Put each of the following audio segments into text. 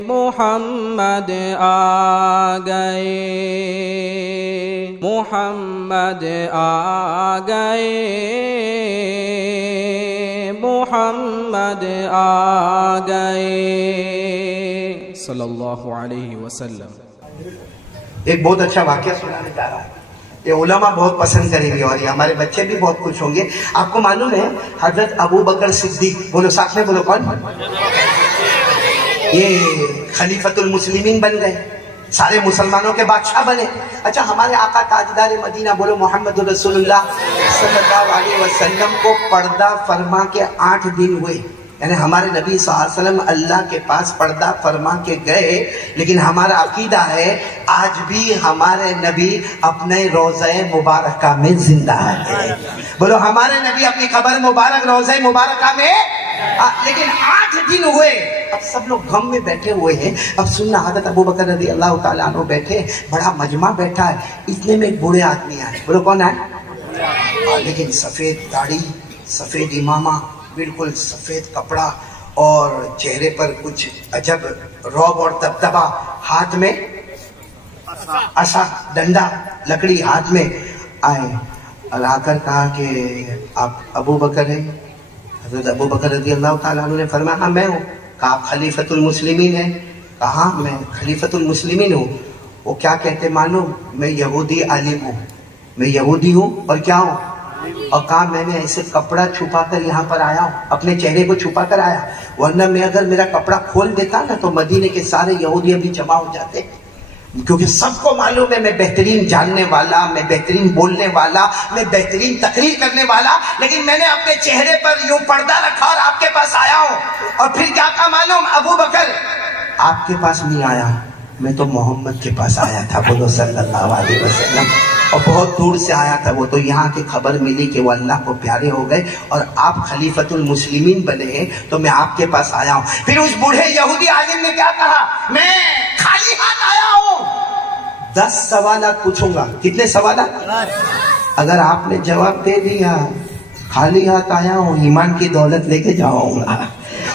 محمد آ گئے، محمد آ گئے، محمد آ گئے صلی اللہ علیہ وسلم۔ ایک بہت اچھا واقعہ سنانے جا رہا ہوں، یہ علماء بہت پسند کریں گے اور یہ ہمارے بچے بھی بہت خوش ہوں گے۔ آپ کو معلوم ہے حضرت ابو بکر صدیق، بولو ساتھ میں بولو، کون؟ یہ خلیفۃ المسلمین بن گئے، سارے مسلمانوں کے بادشاہ بنے۔ اچھا، ہمارے آقا تاجدار مدینہ بولو محمد رسول اللہ صلی اللہ علیہ وسلم کو پردہ فرما کے 8 دن ہوئے، یعنی ہمارے نبی صلی اللہ علیہ وسلم اللہ کے پاس پردہ فرما کے گئے، لیکن ہمارا عقیدہ ہے آج بھی ہمارے نبی اپنے روضہ مبارکہ میں زندہ ہے۔ بولو ہمارے نبی اپنی قبر مبارک روضہ مبارکہ میں، لیکن 8 دن ہوئے۔ اب سب لوگ غم میں بیٹھے ہوئے ہیں۔ اب سننا، حضرت ابو بکر رضی اللہ تعالیٰ عنہ بیٹھے، بڑا مجمع بیٹھا ہے، اتنے میں ایک بوڑھے آدمی آئے۔ بولو کون آئے؟ لیکن سفید داڑھی، سفید امامہ، بالکل سفید کپڑا، اور چہرے پر کچھ عجب رعب اور دبدبا، ہاتھ میں عصا، ڈنڈا، لکڑی ہاتھ میں آئے اور آ کر کہا کہ آپ ابو بکر ہیں؟ حضرت ابو بکر رضی اللہ تعالیٰ عنہ نے فرمایا ہاں میں ہوں۔ کہا آپ خلیفۃ المسلمین ہیں؟ کہا میں خلیفۃ المسلمین ہوں۔ وہ کیا کہتے معلوم؟ میں یہودی عالم ہوں، میں یہودی ہوں اور کیا ہوں، اور کہا میں نے ایسے کپڑا چھپا کر یہاں پر آیا ہوں، اپنے چہرے کو چھپا کر آیا، ورنہ میں اگر میرا کپڑا کھول دیتا نا تو مدینے کے سارے یہودی ابھی جمع ہو جاتے، کیونکہ سب کو معلوم ہے میں بہترین جاننے والا، میں بہترین بولنے والا، میں بہترین تقریر کرنے والا، لیکن میں نے اپنے چہرے پر یوں پردہ رکھا اور آپ کے پاس آیا ہوں۔ اور پھر کیا کہا معلوم؟ ابو بکر آپ کے پاس نہیں آیا، میں تو محمد کے پاس آیا تھا، بولو صلی اللہ علیہ وسلم، اور بہت دور سے آیا تھا وہ، تو یہاں کی خبر ملی کہ وہ اللہ کو پیارے ہو گئے اور آپ خلیفۃ المسلمین بنے ہیں، تو میں آپ کے پاس آیا ہوں۔ پھر اس بوڑھے یہودی عالم نے کیا کہا؟ میں خالی ہاتھ آیا ہوں، 10 سوالات پوچھوں گا۔ کتنے سوالات؟ اگر آپ نے جواب دے دیا خالی ہاتھ آیا ہوں، ایمان کی دولت لے کے جاؤں گا،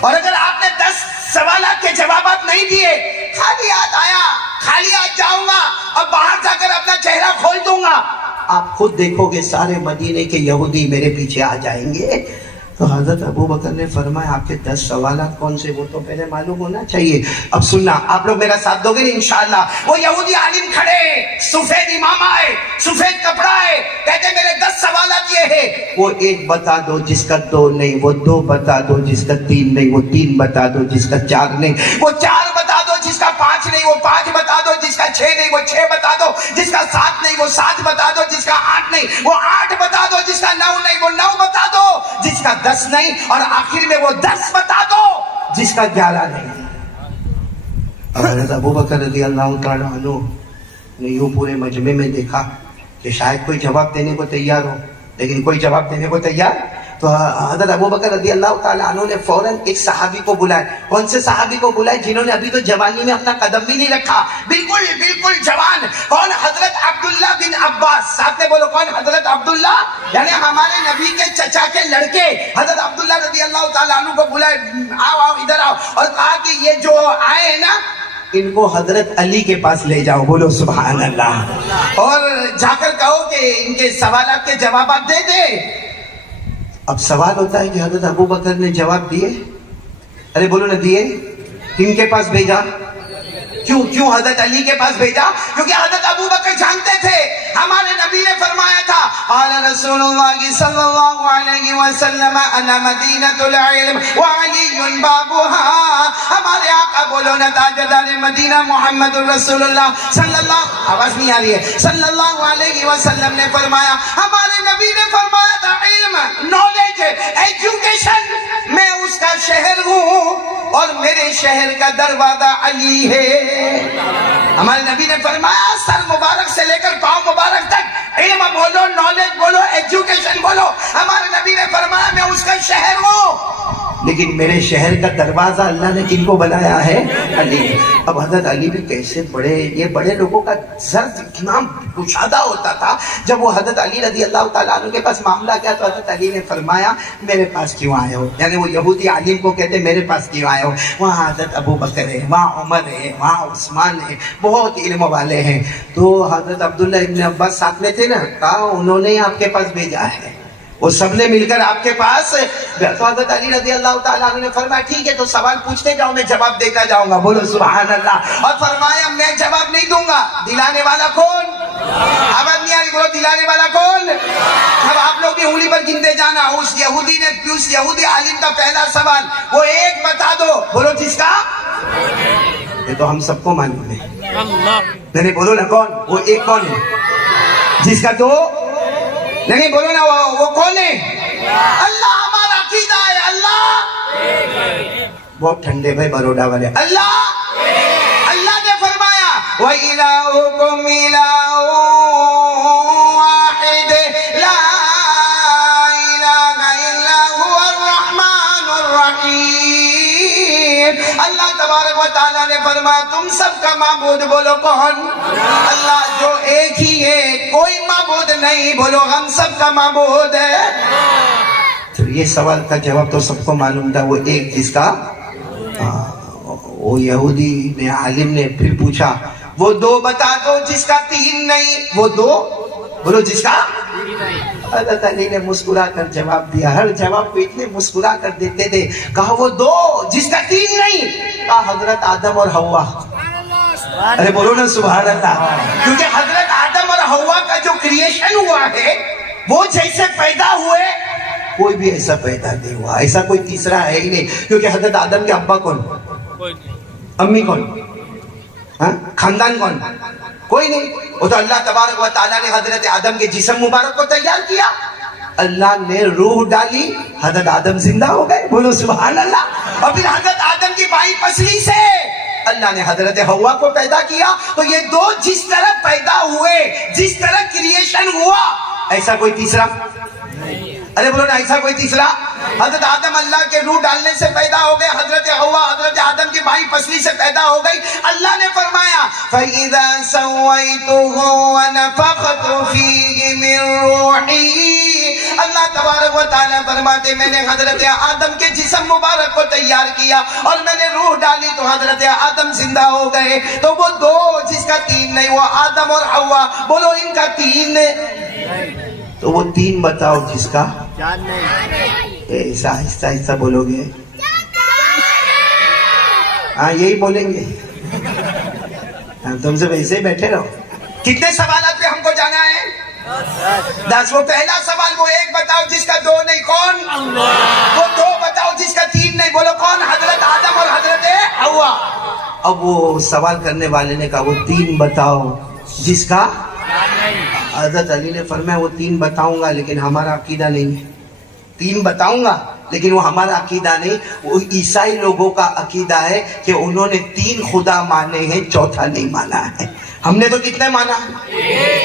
اور اگر آپ نے 10 سوالات کے جوابات نہیں دیے، خالی ہاتھ آیا، خالی ہاتھ جاؤں گا اور باہر جا کر اپنا چہرہ کھول دوں گا۔ آپ خود دیکھو گے سارے مدینے کے یہودی میرے پیچھے آ جائیں گے۔ تو حضرت ابو بکر نے فرمایا آپ کے 10 سوالات کون سے، وہ تو پہلے معلوم ہونا چاہیے۔ اب سننا، آپ لوگ میرا ساتھ دو گے انشاءاللہ۔ وہ یہودی عالم کھڑے، سفید امامہ ہے، سفید کپڑا ہے، کہتے میرے 10 سوالات یہ ہے۔ وہ 1 بتا دو جس کا 2 نہیں، وہ 2 بتا دو جس کا 3 نہیں، وہ 3 بتا دو جس کا 4 نہیں، وہ 4 بتا دو جس کا 5 نہیں، وہ 5 بتا دو جس کا 6 نہیں، وہ 6 بتا دو جس کا 7 نہیں، وہ 7 بتا دو جس کا 8 نہیں، وہ 8 بتا دو جس کا 9 نہیں، وہ 9 بتا دو جس کا 10 نہیں، اور آخر میں وہ 10 بتا دو جس کا 11 نہیں۔ حضرت ابو بکر رضی اللہ تعالیٰ عنہ نے یوں پورے مجمع میں دیکھا کہ شاید کوئی جواب دینے کو تیار ہو، لیکن کوئی جواب دینے کو تیار، تو حضرت ابو بکر رضی اللہ تعالیٰ عنہ نے فوراً ایک صحابی کو بلائے۔ کون سے صحابی کو بلائے؟ جنہوں نے ابھی تو جوانی میں اپنا قدم بھی نہیں رکھا، بالکل جوان۔ کون؟ حضرت عبداللہ بن عباس۔ ساتھ میں بولو کون؟ حضرت عبداللہ، یعنی ہمارے نبی کے چچا کے لڑکے حضرت عبداللہ رضی اللہ تعالیٰ عنہ کو بلائے، آؤ ادھر آؤ، اور کہا کہ یہ جو آئے ہیں نا ان کو حضرت علی کے پاس لے جاؤ، بولو سبحان اللہ، اور جا کر کہو کہ ان کے سوالات کے جوابات دے دے۔ اب سوال ہوتا ہے کہ حضرت ابو بکر نے جواب دیے؟ ارے بولو نہ دیے؟ کن کے پاس بھیجا؟ کیوں حضرت علی کے پاس بھیجا؟ کیونکہ حضرت ابو بکر جانتے تھے ہمارے نبی نے فرمایا تھا قال رسول اللہ صلی اللہ علیہ وسلم انا مدینۃ العلم وعلی بابها۔ ہمارے آقا بولو نا تاجدار مدینہ محمد رسول اللہ صلی اللہ، آواز نہیں آ رہی ہے، صلی اللہ علیہ وسلم نے فرمایا، ہمارے نبی نے فرمایا تھا علم، نالج، ایجوکیشن، میں اس کا شہر ہوں اور میرے شہر کا دروازہ علی ہے۔ ہمارے نبی نے فرمایا سر مبارک سے لے کر پاؤں مبارک تک علم بولو، نالج بولو، ایجوکیشن بولو. ہمارے نبی نے فرمایا میں اس کا شہر ہوں لیکن میرے شہر کا دروازہ اللہ نے کن کو بنایا ہے؟ علی. اب حضرت علی بھی کیسے بڑے، یہ بڑے لوگوں کا ظرف اتنا کشادہ ہوتا تھا. جب وہ حضرت علی رضی اللہ تعالیٰ عنہ کے پاس معاملہ کیا تو حضرت علی نے فرمایا میرے پاس کیوں آئے ہو؟ یعنی وہ یہودی عالم کو کہتے میرے پاس کیوں آئے ہو؟ وہاں حضرت ابو بکر ہے، وہاں عمر ہے، وہاں عثمان ہے، بہت علم والے ہیں. تو حضرت عبداللہ ابن عباس ساتھ میں تھے نا، کہا انہوں نے آپ کے پاس بھیجا ہے، وہ سب نے مل کر آپ کے پاس. تو حضرت علی رضی اللہ تعالیٰ عنہ نے فرمایا ٹھیک ہے تو سوال پوچھتے جاؤ، میں جواب دیتا جاؤں گا. بولو سبحان اللہ. اور فرمایا میں جواب نہیں دوں گا، دلانے والا کون؟ آواز نہیں آ رہی، بولو دلانے والا کون؟ اب آپ لوگ بھی انگلی پر گنتے جانا. اس یہودی عالم کا پہلا سوال وہ ایک بتا دو. بولو جس کا، یہ تو ہم سب کو معلوم ہے. نہیں بولو نا کون؟ وہ ایک کون ہے؟ جس کا دو نہیں بولو نا، وہ کون ہے؟ اللہ. ہمارا عقیدہ ہے اللہ. بہت ٹھنڈے بھائی بروڈا والے. اللہ نے فرمایا وَإِلَٰهُكُمْ إِلَٰهٌ وَاحِدٌ لَا إِلَٰهَ إِلَّا هُوَ الرَّحْمَٰنُ الرَّحِيمُ. اللہ تبارک و تعالیٰ نے فرمایا تم سب کا معبود بولو کون؟ اللہ جو ایک ہی ہے، کوئی معبود نہیں. بولو ہم سب کا معبود ہے. تو یہ سوال کا جواب تو سب کو معلوم تھا، وہ ایک جس کا. وہ یہودی نے عالم نے پھر پوچھا وہ دو بتا دو جس کا تین نہیں. وہ دو بولو جس کا. حضرت علی نے مسکرا کر جواب دیا. ہر جواب کو اتنے مسکرا کر دیتے تھے. کہا وہ دو جس کا تین نہیں. کہا حضرت آدم اور حوا. ارے بولو نا سبحان اللہ. کیونکہ حضرت آدم اور حوا کا جو کریشن ہوا ہے وہ جیسے پیدا ہوئے کوئی بھی ایسا پیدا نہیں ہوا. ایسا کوئی تیسرا ہے ہی نہیں. کیونکہ حضرت آدم کے ابا کون؟ امی کون؟ خاندان کون؟ کوئی نہیں. وہ تو اللہ تبارک و تعالیٰ نے حضرت آدم کے جسم مبارک کو تیار کیا. اللہ نے روح ڈالی، حضرت آدم زندہ ہو گئے. بولو سبحان اللہ. اور پھر حضرت آدم کی بائیں پسلی سے اللہ نے حضرت حوا کو پیدا کیا. تو یہ دو جس طرح پیدا ہوئے، جس طرح کریشن ہوا، ایسا کوئی تیسرا. ارے بولو نا ایسا کوئی تیسرا. حضرت آدم اللہ کے روح ڈالنے سے پیدا ہو گئے. حضرت حوا حضرت آدم کی بائیں پسلی سے پیدا ہو گئی. اللہ نے فرمایا فَإِذَا سَوَّيْتُهُ وَنَفَخْتُ فِيهِ مِن رُوحِي. اللہ تبارک و تعالیٰ فرماتے میں نے حضرت آدم کے جسم مبارک کو تیار کیا اور میں نے روح ڈالی تو حضرت آدم زندہ ہو گئے. تو وہ دو جس کا تین نہیں، وہ آدم اور حوا. بولو ان کا تین. تو وہ تین بتاؤ جس کا ایسا آہستہ آہستہ بولو گے. ہاں یہی بولیں گے. تم سے ویسے ہی بیٹھے رہو. کتنے سوالات پہ ہم کو جانا ہے؟ 10. وہ پہلا سوال وہ ایک بتاؤ جس کا دو نہیں. کون؟ وہ دو بتاؤ جس کا تین نہیں. بولو کون؟ حضرت آدم اور حضرت حوا. اب وہ سوال کرنے والے نے کہا وہ تین بتاؤ جس کا. حضرت علی نے فرمایا وہ تین بتاؤں گا لیکن ہمارا عقیدہ نہیں ہے. تین بتاؤں گا لیکن وہ ہمارا عقیدہ نہیں. وہ عیسائی لوگوں کا عقیدہ ہے کہ انہوں نے تین خدا مانے ہیں، چوتھا نہیں مانا ہے. ہم نے تو کتنے مانا؟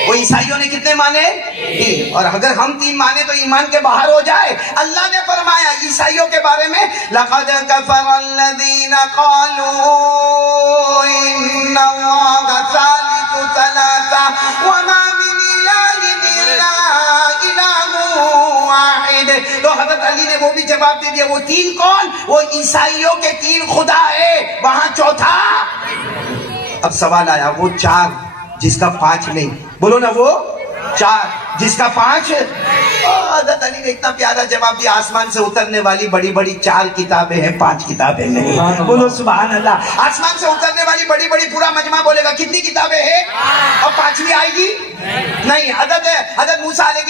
وہ عیسائیوں نے کتنے مانے؟ تین. اور اگر ہم تین مانے تو ایمان کے باہر ہو جائے. اللہ نے فرمایا عیسائیوں کے بارے میں لَقَدْ كَفَرَ الَّذِينَ قَالُوا إِنَّ اللَّهَ ثَالِثُ ثَلَاثَةٍ وَمَا مِنْ إِلَٰهٍ إِلَّا إِلَٰهٌ واحد. تو حضرت علی نے وہ بھی جواب دے دیا. وہ تین کون؟ وہ عیسائیوں کے تین خدا ہے، وہاں چوتھا. اب سوال آیا وہ چار جس کا پانچ نہیں. بولو نا وہ چار جس کا پانچ. حضرت علی نے اتنا پیارا جواب دیا. آسمان سے اترنے والی بڑی بڑی چار کتابیں ہیں، پانچ کتابیں نہیں. بولو سبحان اللہ. آسمان سے اترنے والی بڑی بڑی پورا مجمع بولے گا کتنی کتابیں ہیں؟ اور پانچویں آئے گی نہیں. حضرت موسیٰ علیہ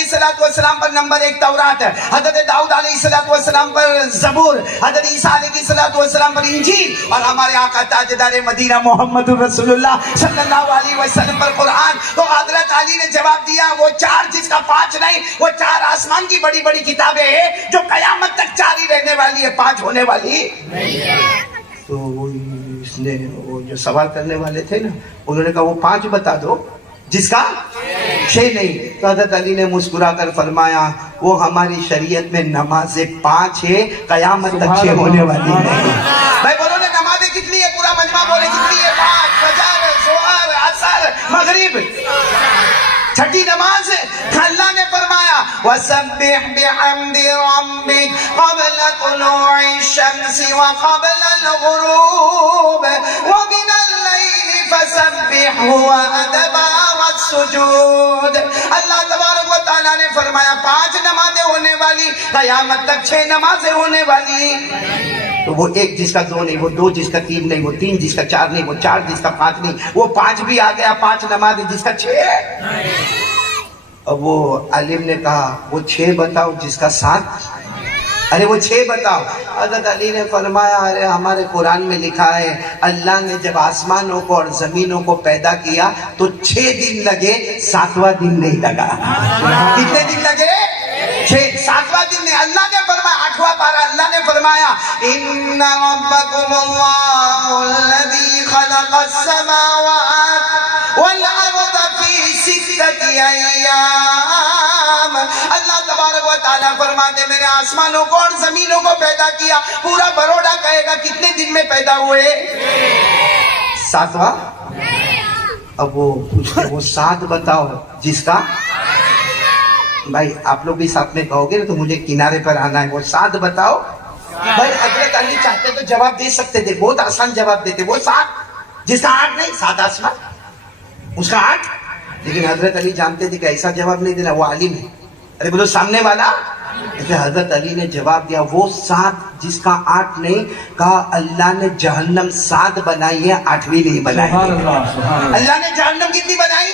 السلام پر نمبر 1 تورات، حضرت داؤد علیہ السلام پر زبور، حضرت عیسیٰ علیہ السلام پر انجیل، اور ہمارے آقا تاجدار مدینہ محمد رسول اللہ صلی اللہ علیہ وسلم پر قرآن. تو حضرت علی نے جواب دیا وہ چار جس کا پانچ نہیں. وہ چار آسمان کی بڑی بڑی کتابیں ہیں جو قیامت تک جاری رہنے والی ہے، پانچ ہونے والی نہیں ہے. تو اس نے وہ جو سوال کرنے والے تھے نا انہوں نے کہا وہ پانچ بتا دو جس کا 6 نہیں. تو حضرت علی نے مسکرا کر فرمایا وہ ہماری شریعت میں نمازیں 5 ہے، قیامت تک 6 ہونے والی نہیں. بھائی بولو نا نمازیں کتنی ہے؟ پورا مجمع بولے کتنی ہے؟ 5. فجر، ظہر، عصر، مغرب. چھٹی نماز ہے. اللہ نے فرمایا وَسَبِّحْ بِحَمْدِ رَبِّكَ قَبْلَ طُلُوعِ الشَّمْسِ وَقَبْلَ الْغُرُوبِ وَمِنَ اللَّيْلِ فَسَبِّحْهُ وَأَدْبَارَ السُّجُودِ. اللہ تبارک و تعالیٰ نے فرمایا 5 نمازیں ہونے والی، قیامت تک 6 نمازیں ہونے والی. تو وہ 1 جس کا 2 نہیں، وہ 2 جس کا 3 نہیں، وہ 3 جس کا 4 نہیں، وہ 4 جس کا 5 نہیں، وہ 5 بھی آ گیا. 5 نمازیں جس کا 6. اب وہ عالم نے کہا وہ 6 بتاؤ جس کا 7. ارے وہ 6 بتاؤ. حضرت علی نے فرمایا ارے ہمارے قرآن میں لکھا ہے اللہ نے جب آسمانوں کو اور زمینوں کو پیدا کیا تو 6 دن لگے، 7واں دن نہیں لگا. کتنے دن لگے؟ 6. 7واں دن نہیں. اللہ نے فرمایا 8واں پارہ اللہ نے فرمایا ان ربکم اللہ الذی خلق السماوات والارض فی 6 ایام. اللہ تبارک و تعالیٰ فرماتے میں نے آسمانوں کو اور زمینوں کو پیدا کیا. پورا بروڑا کہے گا کتنے دن میں پیدا ہوئے؟ 7واں. اب وہ پوچھتے وہ 7 بتاؤ جس کا. بھائی آپ لوگ بھی ساتھ میں کہو گے نا تو مجھے کنارے پر آنا ہے. وہ 7 بتاؤ. بھائی حضرت علی چاہتے تو جواب دے سکتے تھے، بہت آسان جواب دیتے. وہ 7 جس کا 8 نہیں، 7 آسمان اس کا 8. لیکن حضرت علی جانتے تھے کہ ایسا جواب نہیں دینا، وہ عالم ہے. ارے بولو سامنے والا. حضرت علی نے جواب دیا وہ 7 جس کا 8 نہیں. کہا اللہ نے جہنم 7 بنائی ہے، 8ویں نہیں بنائی. اللہ نے جہنم کتنی بنائی؟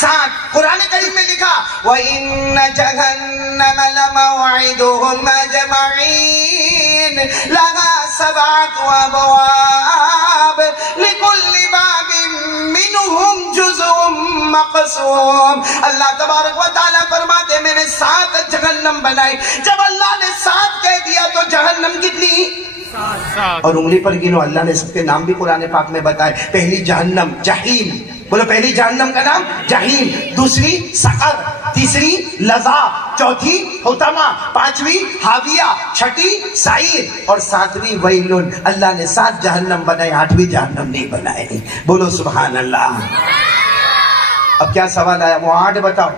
7. قرآن کریم میں لکھا وَإِنَّ جَهَنَّمَ لَمَوْعِدُهُمْ أَجْمَعِينَ لَهَا 7 أَبْوَابٍ لِكُلِّ بَابٍ مِّنْهُمْ جُزْءٌ مَّقْسُومٌ. اللہ تبارک و تعالیٰ فرماتے میں نے 7 جہنم بنائی. جب اللہ نے 7 کہہ دیا تو جہنم کتنی؟ 7. اور انگلی پر گنو. اللہ نے سب کے نام بھی قرآن پاک میں بتائے. پہلی جہنم جہیم. بولو پہلی جہنم کا نام جہیم، دوسری سقر، تیسری لظا، چوتھی حطمہ، 5ویں حاویہ، 6ٹھی سعیر اور 7ویں ویلن. اللہ نے 7 جہنم بنائے، 8ویں جہنم نہیں بنائے. بولو سبحان اللہ. اب کیا سوال آیا؟ وہ 8 بتاؤ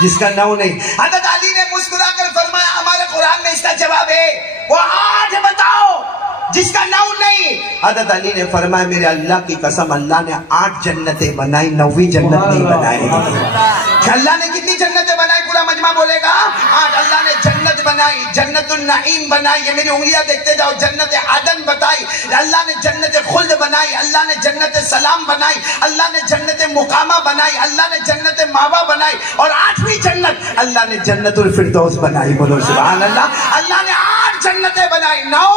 جس کا 9 نہیں. حضرت علی نے مسکرا کر فرمایا ہمارے قرآن میں اس کا جواب ہے وہ 8 بتاؤ جس کا 9 نہیں. حضرت علی نے فرمایا میرے اللہ کی قسم اللہ نے 8 جنتیں بنائی، 9ویں جنت نہیں بنائی. اللہ نے کتنی جنتیں بنائی؟ پورا مجمع بولے گا 8. اللہ نے جنت بنائی، جنت النعیم بنائی. یہ میری انگلیاں دیکھتے جاؤ. جنت عدن بتائی. اللہ نے جنت خلد بنائی. اللہ نے جنت سلام بنائی. اللہ نے جنت مقامہ بنائی. اللہ نے جنت ماوا بنائی. اور 8ویں جنت اللہ نے جنت الفردوس بنائی. بولو سبحان اللہ. اللہ نے 8 جنتیں بنائی، 9.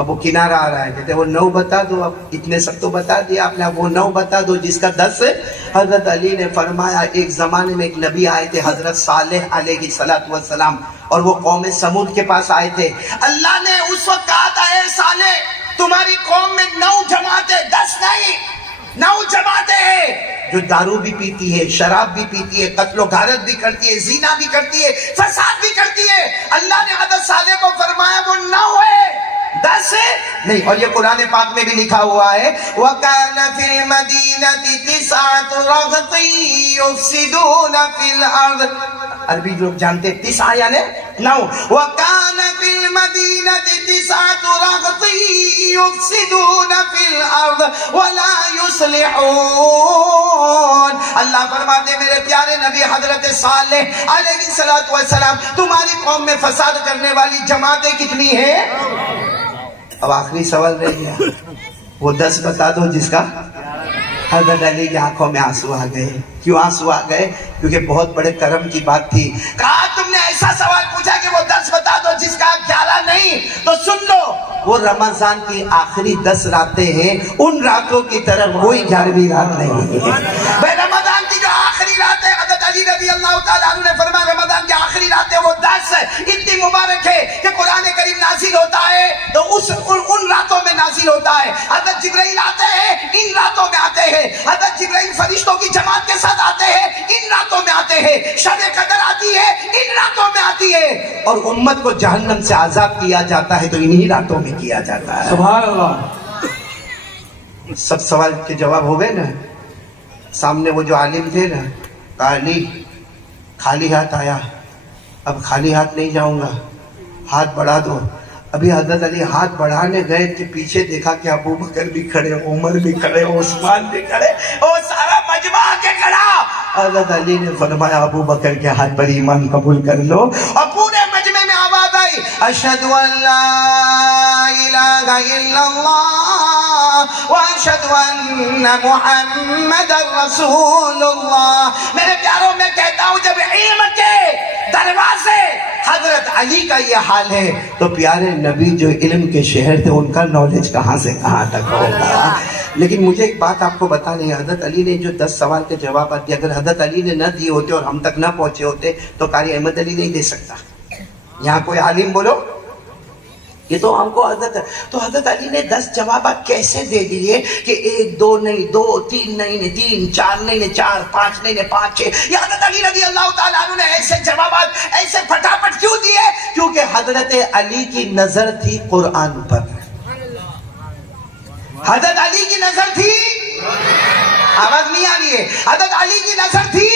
اب وہ کنارہ آ رہا ہے کہتے وہ 9 بتا دو. اب اتنے سب تو بتا دیا آپ نے، اب وہ 9 بتا دو جس کا 10 ہے. حضرت علی نے فرمایا ایک زمانے میں ایک نبی آئے تھے حضرت صالح علیہ السلام، اور وہ قوم سمود کے پاس آئے تھے. اللہ نے اس وقت کہا تھا اے صالح تمہاری قوم میں 9 جماعتیں، 10 نہیں 9 جماعتیں ہیں جو دارو بھی پیتی ہے، شراب بھی پیتی ہے، قتل و غارت بھی کرتی ہے، زنا بھی کرتی ہے، فساد بھی کرتی ہے. اللہ نے حضرت صالح کو فرمایا وہ 9 ہے، 10 ہے نہیں. اور یہ قرآن پاک میں بھی لکھا ہوا ہے وَكَانَ فِي الْمَدِينَةِ 9 رَهْطٍ يُفْسِدُونَ فِي الْأَرْضِ. عربی لوگ جانتے 9 یعنی 9. وَكَانَ فِي الْمَدِينَةِ 9 رَهْطٍ يُفْسِدُونَ فِي الْأَرْضِ وَلَا يُصْلِحُونَ. اللہ فرماتے میرے پیارے نبی حضرت صالح علیہ السلام تمہاری قوم میں فساد کرنے والی جماعتیں کتنی ہیں؟ اب آخری سوال رہ گیا وہ 10 بتا دو جس کا. حضرت علی کی آنکھوں میں آنسو آ گئے. کیوں آنسو آ گئے؟ کیونکہ بہت بڑے کرم کی بات تھی. کہا تم نے ایسا سوال پوچھا کہ وہ 10 بتا دو جس کا 11 نہیں، تو سن لو وہ رمضان کی آخری 10 راتیں ہیں، ان راتوں کی طرف کوئی 11ویں رات نہیں ہے. بھائی رمضان کی جو آخری رات ہے حضرت علی رضی اللہ تعالیٰ عنہ نے فرمایا رمضان کی آخری راتیں وہ 10 اتنی مبارک ہے کہ قرآن کریم نازل ہوتا ہے تو ان راتوں میں نازل ہوتا ہے. حضرت جبرائیل آتے ہیں ان راتوں میں آتے ہیں. حضرت جبرائیل فرشتوں کی جماعت کے ساتھ آتے ہیں ان راتوں میں آتے ہیں. شب قدر آتی ہے ان راتوں میں آتی ہے. اور امت کو جہنم سے عذاب کیا جاتا ہے تو انہی راتوں میں کیا جاتا ہے. سبحان اللہ. سب سوال کے جواب ہو گئے نا. سامنے وہ جو عالم تھے نا, علی خالی ہاتھ آیا, اب خالی ہاتھ نہیں جاؤں گا, ہاتھ بڑھا دو. ابھی حضرت علی ہاتھ بڑھانے گئے کہ پیچھے دیکھا کہ ابو بکر بھی کھڑے, عمر بھی کھڑے, عثمان بھی کھڑے, وہ سارا مجمع آ کے کھڑا. حضرت علی نے فرمایا ابو بکر کے ہاتھ پر ایمان قبول کر لو. اور پورے مجمع میں آواز آئی اشہد ان لا الہ الا اللہ واشہد ان محمد رسول اللہ. میرے پیاروں میں کہتا ہوں جب علم کے دروازے حضرت علی کا یہ حال ہے تو پیارے نبی جو علم کے شہر تھے ان کا نالج کہاں سے کہاں تک ہوگا. لیکن مجھے ایک بات آپ کو بتانی ہے, حضرت علی نے جو 10 سوال کے جوابات دیے, اگر حضرت علی نے نہ دیے ہوتے اور ہم تک نہ پہنچے ہوتے تو قاری احمد علی نہیں دے سکتا. یہاں کوئی عالم بولو, یہ تو ہم کو تو حضرت علی نے 10 جوابات کیسے دے دیے کہ 1 2 نہیں, 2 3 نہیں, 3 4 نہیں, 4 5 نہیں, 5 6. یہ حضرت علی رضی اللہ تعالیٰ عنہ نے ایسے جوابات ایسے پھٹافٹ کیوں دیے؟ کیونکہ حضرت علی کی نظر تھی قرآن پر. حضرت علی کی نظر تھی, آواز نہیں آ رہی ہے, حضرت علی کی نظر تھی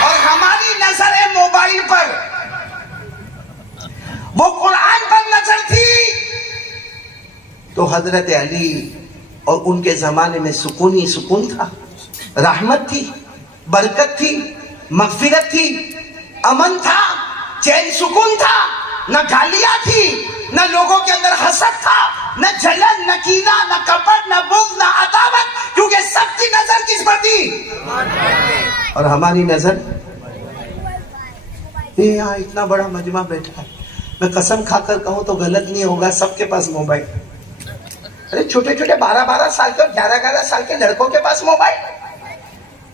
اور ہماری نظر ہے موبائل پر, وہ قرآن پر نظر تھی. تو حضرت علی اور ان کے زمانے میں سکون ہی سکون تھا, رحمت تھی, برکت تھی, مغفرت تھی, امن تھا, چین سکون تھا, نہ گالیاں تھی, نہ لوگوں کے اندر حسد تھا, نہ جلن, نہ کینہ, نہ کپٹ, نہ بغض, نہ عداوت, کیونکہ سب کی نظر کس پر تھی؟ اور ہماری نظر یہاں اتنا بڑا مجمع بیٹھا ہے, میں قسم کھا کر کہوں تو غلط نہیں ہوگا, سب کے پاس موبائل. ارے چھوٹے چھوٹے 12 سال کے اور 11 سال کے لڑکوں کے پاس موبائل,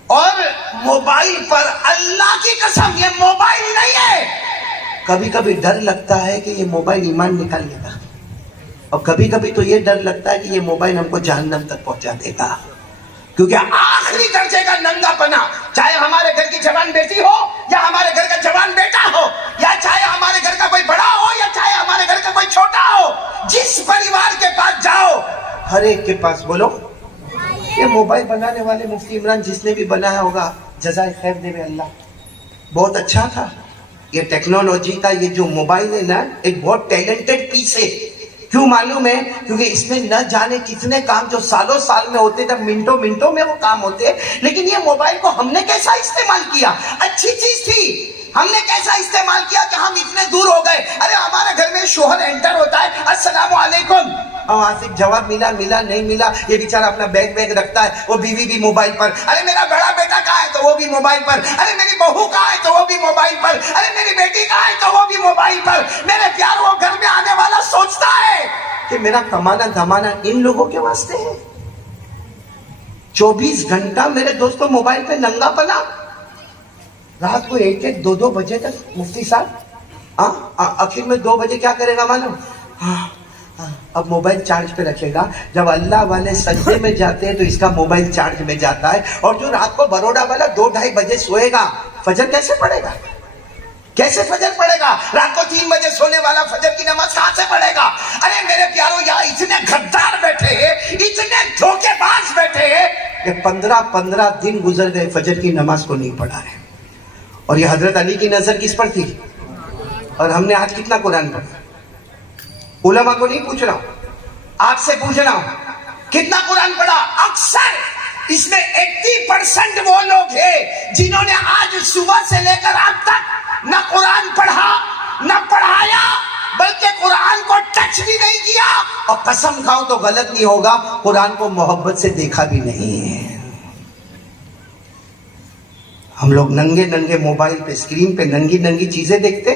اور موبائل پر اللہ کی قسم یہ موبائل نہیں ہے. کبھی کبھی ڈر لگتا ہے کہ یہ موبائل ایمان نکال لے گا, اور کبھی کبھی تو یہ ڈر لگتا ہے کہ یہ موبائل ہم کو جہنم تک پہنچا دے گا. کیونکہ آخری درجے کا ننگا پنا, چاہے ہمارے گھر کی جوان بیٹی ہو یا ہمارے گھر کا جوان بیٹا ہو, یا چاہے ہمارے گھر کا کوئی بڑا ہو یا چاہے ہمارے گھر کا کوئی چھوٹا ہو, جس پریوار کے پاس جاؤ ہر ایک کے پاس بولو. یہ موبائل بنانے والے مفتی عمران جس نے بھی بنایا ہوگا جزائے خیر دے اللہ, بہت اچھا تھا. یہ ٹیکنالوجی کا یہ جو موبائل ہے نا, ایک بہت ٹیلنٹڈ پیس ہے. کیوں معلوم ہے؟ کیونکہ اس میں نہ جانے کتنے کام جو سالوں سال میں ہوتے تھے, منٹوں میں وہ کام ہوتے. لیکن یہ موبائل کو ہم نے کیسا استعمال کیا, اچھی چیز تھی, ہم نے کیسا استعمال کیا کہ ہم اتنے دور ہو گئے. ارے ہمارے گھر میں شوہر انٹر ہوتا ہے, السلام علیکم, وہاں سے جواب ملا نہیں ملا, یہ بیچارہ اپنا بیگ رکھتا ہے, وہ بیوی بھی موبائل پر, ارے میرا بڑا بیٹا کہاں ہے تو وہ بھی موبائل پر, ارے میری بہو کہاں ہے تو وہ بھی موبائل پر, ارے میری بیٹی کہاں ہے تو وہ بھی موبائل پر. میرے پیار, وہ گھر میں آنے والا سوچتا ہے کہ میرا کمانا دھمانا ان لوگوں کے واسطے ہے. 24 گھنٹہ میرے دوستوں موبائل پہ ننگا پنا, رات کو 1 2 بجے تک. مفتی صاحب آخر میں 2 بجے کیا کرے گا معلوم؟ اب موبائل چارج پہ رکھے گا. جب اللہ والے سجدے میں جاتے ہیں تو اس کا موبائل چارج میں جاتا ہے. اور جو رات کو بروڈا والا 2-2:30 بجے سوئے گا, فجر کیسے پڑے گا؟ کیسے فجر پڑے گا؟ رات کو 3 بجے سونے والا فجر کی نماز کہاں سے پڑھے گا؟ ارے میرے پیاروں, یہاں اتنے غدار بیٹھے ہیں, اتنے دھوکے باز بیٹھے ہیں کہ 15 دن گزر گئے فجر کی نماز کو نہیں پڑھا ہے. اور یہ حضرت علی کی نظر کس پر تھی؟ اور ہم نے آج کتنا قرآن پڑھا؟ علماء کو نہیں پوچھ رہا ہوں, آپ سے پوچھ رہا ہوں, کتنا قرآن پڑھا؟ اکثر اس میں 80% وہ لوگ ہیں جنہوں نے آج صبح سے لے کر اب تک نہ قرآن پڑھا نہ پڑھایا, بلکہ قرآن کو ٹچ بھی نہیں کیا, اور قسم کھاؤ تو غلط نہیں ہوگا, قرآن کو محبت سے دیکھا بھی نہیں ہے. ہم لوگ ننگے موبائل پہ, اسکرین پہ ننگی چیزیں دیکھتے,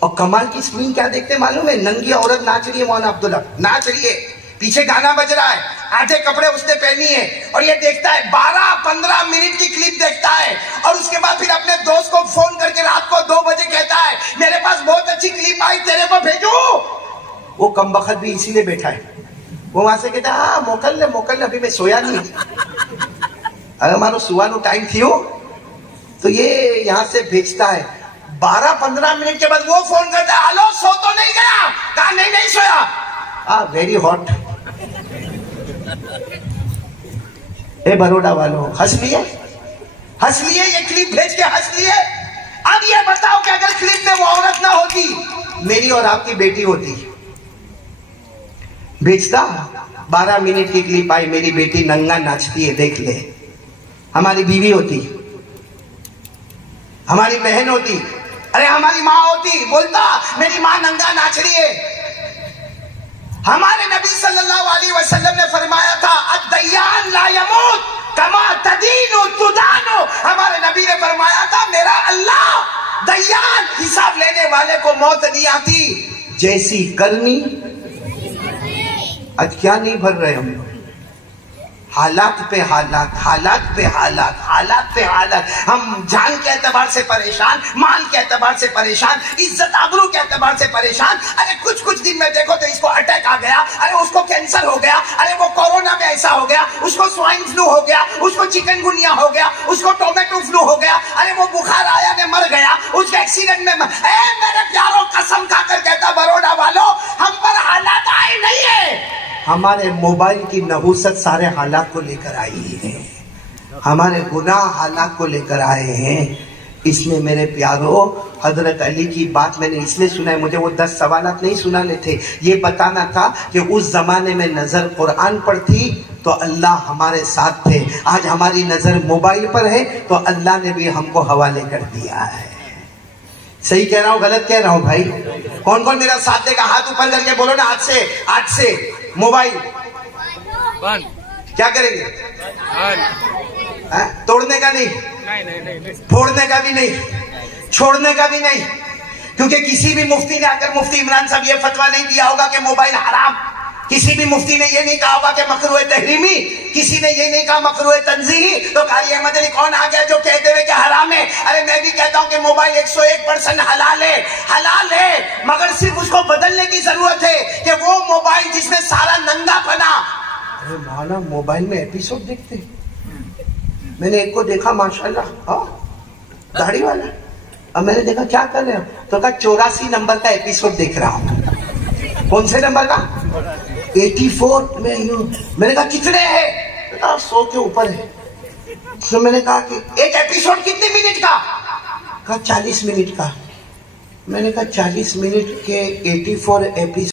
اور کمال کی اسکرین کیا دیکھتے معلوم ہے؟ ننگی عورت ناچ رہی ہے, مولانا عبداللہ ناچ رہی ہے, پیچھے گانا بج رہا ہے, آدھے کپڑے اس نے پہنی ہے, اور یہ دیکھتا ہے 12-15 منٹ کی کلپ دیکھتا ہے, اور اس کے بعد پھر اپنے دوست کو فون کر کے رات کو 2 بجے کہتا ہے میرے پاس بہت اچھی کلپ آئی, تیرے کو بھیجوں. وہ کمبخت بھی اسی لیے بیٹھا ہے. وہ وہاں سے کہتا ہے ہاں موکل لے, ابھی میں سویا نہیں, اگر ہمارا سوانو ٹائم تھیو. تو یہ یہاں سے بھیجتا ہے. 12-15 منٹ کے بعد وہ فون کرتا ہے, ہلو سو تو نہیں گیا؟ کہا نہیں سویا. Very hot. اے بروڈا والوں, ہنس لیے یہ کلپ بھیج کے ہنس لیے. اب یہ بتاؤ کہ اگر کلپ میں وہ عورت نہ ہوتی, میری اور آپ کی بیٹی ہوتی, بھیجتا. 12 منٹ کی کلپ آئی, میری بیٹی ننگا ناچتی ہے, دیکھ لے. ہماری بیوی ہوتی, ہماری بہن ہوتی, ارے ہماری ماں ہوتی, بولتا میری ماں ننگا ناچ رہی ہے. ہمارے نبی صلی اللہ علیہ وسلم نے فرمایا تھا الدیان لا یموت کما تدین تدان. ہمارے نبی نے فرمایا تھا میرا اللہ دیان, حساب لینے والے کو موت نہیں آتی, جیسی کرنی. آج کیا نہیں بھر رہے ہم لوگ, حالات پہ حالات. ہم جان کے اعتبار سے پریشان, مال کے اعتبار سے پریشان, عزت آبرو کے اعتبار سے پریشان. ارے کچھ دن میں دیکھو تو اس کو اٹیک آ گیا, ارے اس کو کینسر ہو گیا, ارے وہ کورونا میں ایسا ہو گیا, اس کو سوائن فلو ہو گیا, اس کو چکن گنیا ہو گیا, اس کو ٹومیٹو فلو ہو گیا, ارے وہ بخار آیا میں مر گیا, اس کے ایکسیڈنٹ میں اے میرے پیاروں قسم کھا کر کہتا بروڈا والوں ہم پر حالات آئے نہیں ہے. ہمارے موبائل کی نحوست سارے حالات کو لے کر آئی ہے, ہمارے گناہ حالات کو لے کر آئے ہیں. اس میں میرے پیاروں حضرت علی کی بات میں نے اس لیے سنا ہے, مجھے وہ 10 سوالات نہیں سنانے تھے, یہ بتانا تھا کہ اس زمانے میں نظر قرآن پر تھی تو اللہ ہمارے ساتھ تھے, آج ہماری نظر موبائل پر ہے تو اللہ نے بھی ہم کو حوالے کر دیا ہے. صحیح کہہ رہا ہوں غلط کہہ رہا ہوں بھائی؟ کون میرا ساتھ دے گا؟ ہاتھ اوپر کر کے بولو نا, آج سے موبائل کیا کریں گے؟ توڑنے کا نہیں, پھوڑنے کا بھی نہیں, چھوڑنے کا بھی نہیں. کیونکہ کسی بھی مفتی نے آ کر, مفتی عمران صاحب یہ فتویٰ نہیں دیا ہوگا کہ موبائل حرام, کسی بھی مفتی نے یہ نہیں کہا ہوگا کہ مکروہ تحریمی, کسی نے یہ نہیں کہا مکروہ تنزیہی. تو قاری احمد علی کون آ گیا جو کہتے ہوئے کہ حرام ہے؟ ارے میں بھی کہتا ہوں کہ موبائل 101% حلال ہے, مگر صرف اس کو بدلنے کی ضرورت ہے کہ وہ موبائل جس میں سارا ننگا پنا. ارے مولانا موبائل میں ایپیسوڈ دیکھتے, میں نے ایک کو دیکھا ماشاءاللہ داڑھی والا, اب میں نے دیکھا کیا کر رہے ہو, تو کہا 84 نمبر کا ایپیسوڈ دیکھ رہا ہوں. کون سے نمبر کا؟ 84. میں نے کہا کتنے ہیں؟ 100 کے اوپر ہے. تو میں نے کہا کہ ایک ایپیسوڈ کتنے منٹ کا؟ کہا 40 منٹ کا. میں نے کہا 40 منٹ کے 84 ایپیسوڈ